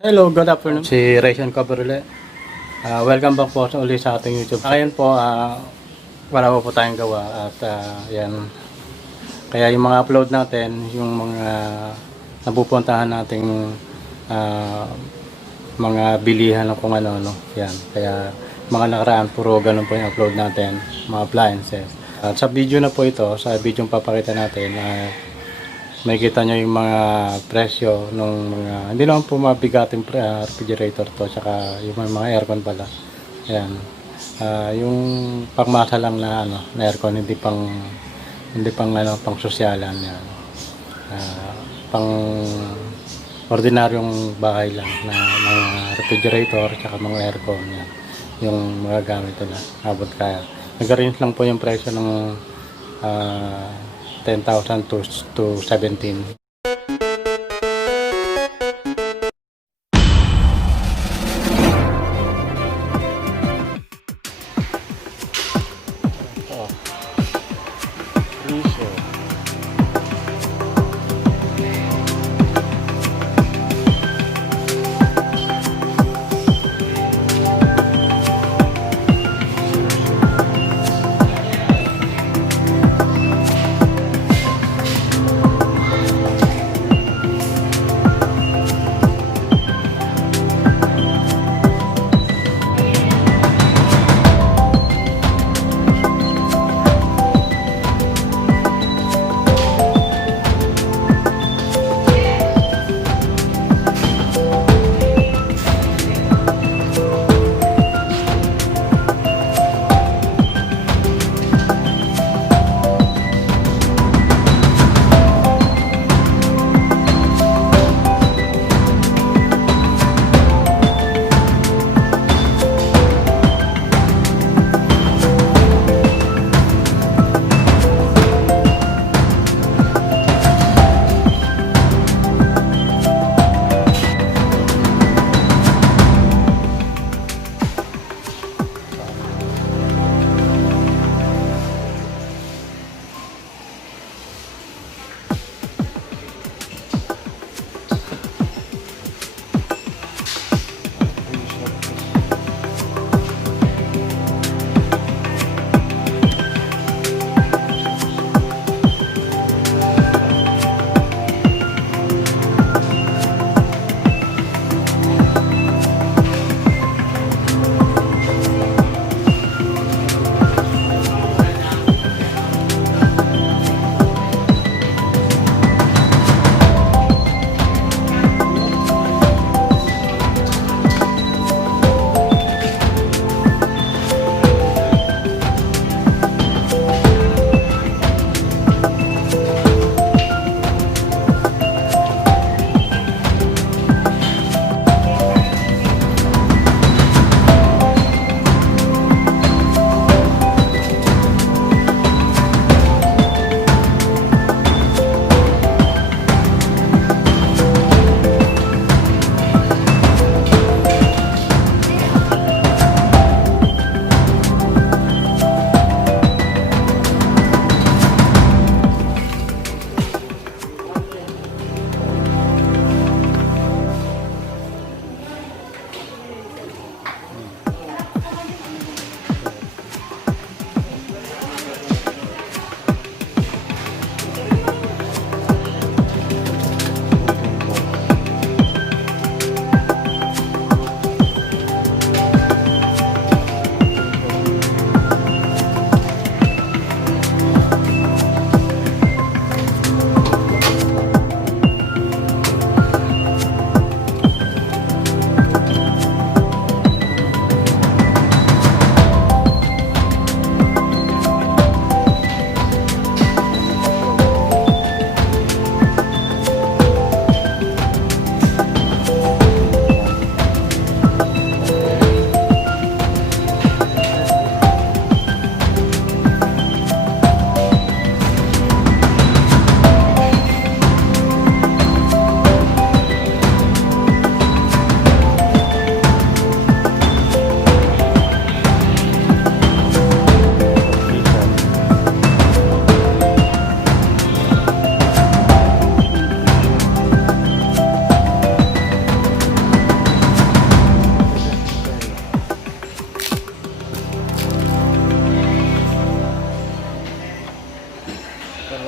Hello, good afternoon. Si Rayson Cabrule. Welcome back po sa uli sa ating YouTube. Ngayon po, wala po tayong gawa at yan. Kaya yung mga upload natin, yung mga napupuntahan nating mga bilihan ng kung ano, no? Yan. Kaya mga nakaraan, puro ganun po yung upload natin, mga appliances. At sa video na po ito, sa video yung papakita natin, makikita nyo yung mga presyo ng mga, hindi naman po mabigating refrigerator to, tsaka yung mga aircon pala. Ayan. Yung pangmasa lang na na aircon, hindi pang pang sosyalan yan. Pang ordinaryong bahay lang na mga refrigerator tsaka mga aircon yan. Yung mga gamit nila, abot kaya. Nag-range lang po yung presyo ng 10,000 to 17.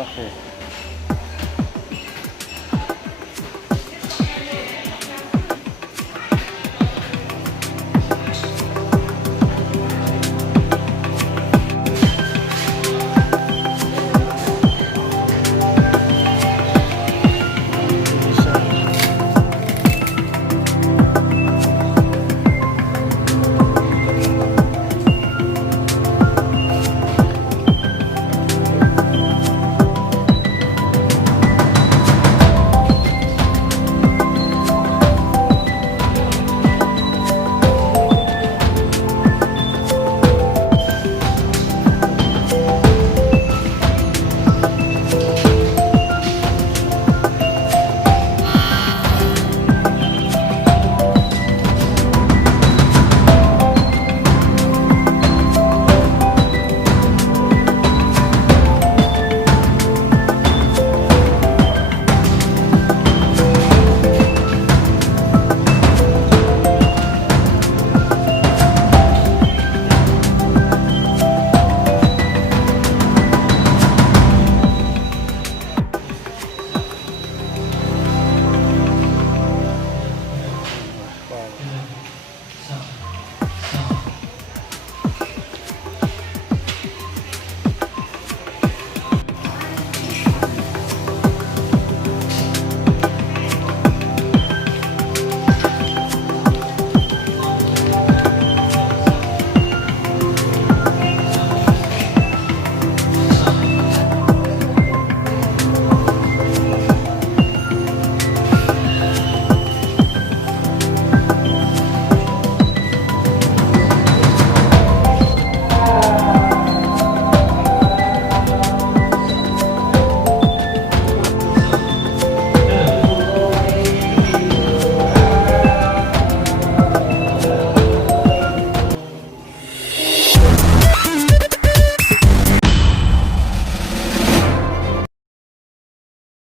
Laki.